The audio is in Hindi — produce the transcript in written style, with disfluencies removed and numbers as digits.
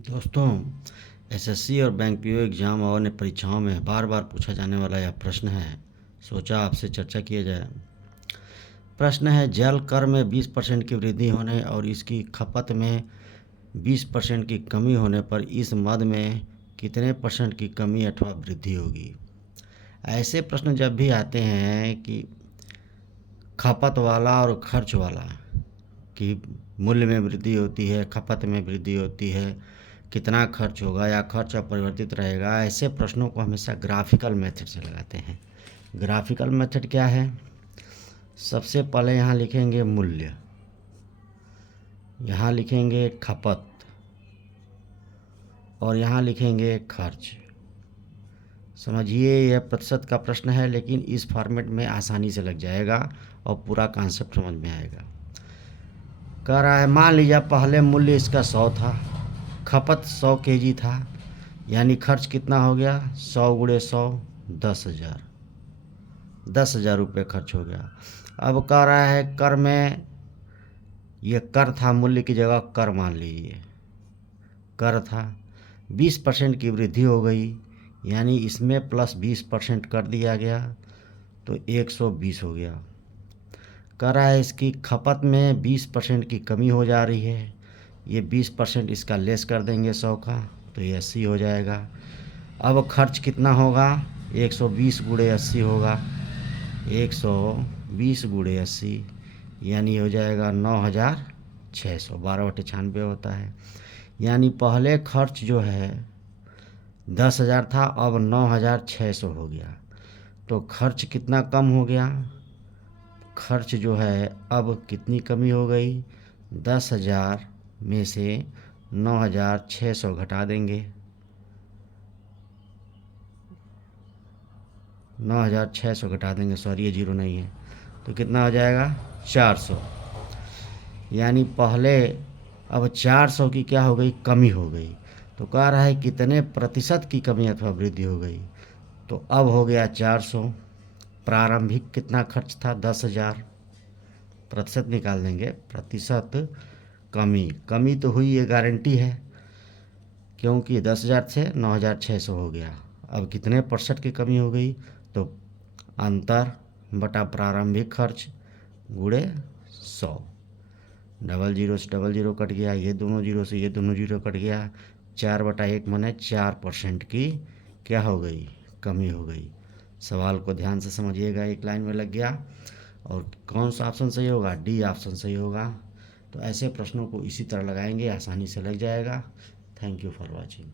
दोस्तों, एसएससी और बैंक पीओ एग्ज़ाम और अन्य परीक्षाओं में बार बार पूछा जाने वाला यह प्रश्न है। सोचा आपसे चर्चा किया जाए। प्रश्न है, जल कर में 20% की वृद्धि होने और इसकी खपत में 20% की कमी होने पर इस मद में कितने % की कमी अथवा वृद्धि होगी। ऐसे प्रश्न जब भी आते हैं कि खपत वाला और खर्च वाला, कि मूल्य में वृद्धि होती है, खपत में वृद्धि होती है, कितना खर्च होगा या खर्च अपरिवर्तित रहेगा, ऐसे प्रश्नों को हमेशा ग्राफिकल मेथड से लगाते हैं। ग्राफिकल मेथड क्या है? सबसे पहले यहाँ लिखेंगे मूल्य, यहाँ लिखेंगे खपत और यहाँ लिखेंगे खर्च। समझिए, यह प्रतिशत का प्रश्न है, लेकिन इस फॉर्मेट में आसानी से लग जाएगा और पूरा कॉन्सेप्ट समझ में आएगा। कह रहा है, मान लीजिए पहले मूल्य इसका 100 था, खपत 100 kg था, यानी खर्च कितना हो गया? 100 × 100 10,000, 10,000 रुपये खर्च हो गया। अब कह रहा है कर में, ये कर था, मूल्य की जगह कर मान लीजिए, कर था, 20% की वृद्धि हो गई, यानी इसमें प्लस 20% कर दिया गया तो 120 हो गया। कह रहा है इसकी खपत में 20% की कमी हो जा रही है, ये 20% इसका लेस कर देंगे 100 का, तो ये 80 हो जाएगा। अब खर्च कितना होगा? 120 × 80 होगा, 120 × 80 यानी हो जाएगा 9,600, 12/96 होता है। यानी पहले खर्च जो है 10,000 था, अब 9,600 हो गया। तो खर्च कितना कम हो गया? खर्च जो है अब कितनी कमी हो गई? 10,000 में से 9,600 घटा देंगे, 9,600 घटा देंगे, सॉरी ये जीरो नहीं है, तो कितना हो जाएगा? 400। यानी पहले अब 400 की क्या हो गई? कमी हो गई। तो कह रहा है कितने प्रतिशत की कमी अथवा वृद्धि हो गई, तो अब हो गया 400। प्रारंभिक कितना खर्च था? 10,000, प्रतिशत निकाल देंगे, प्रतिशत कमी तो हुई, ये गारंटी है, क्योंकि 10,000 से 9,600 हो गया। अब कितने % की कमी हो गई? तो अंतर बटा प्रारंभिक खर्च गुणे 100, डबल जीरो से डबल जीरो कट गया, ये दोनों जीरो से ये दोनों जीरो कट गया, 4/1 माने 4% की क्या हो गई? कमी हो गई। सवाल को ध्यान से समझिएगा, एक लाइन में लग गया। और कौन सा ऑप्शन सही होगा? डी ऑप्शन सही होगा। तो ऐसे प्रश्नों को इसी तरह लगाएंगे, आसानी से लग जाएगा। Thank you for watching.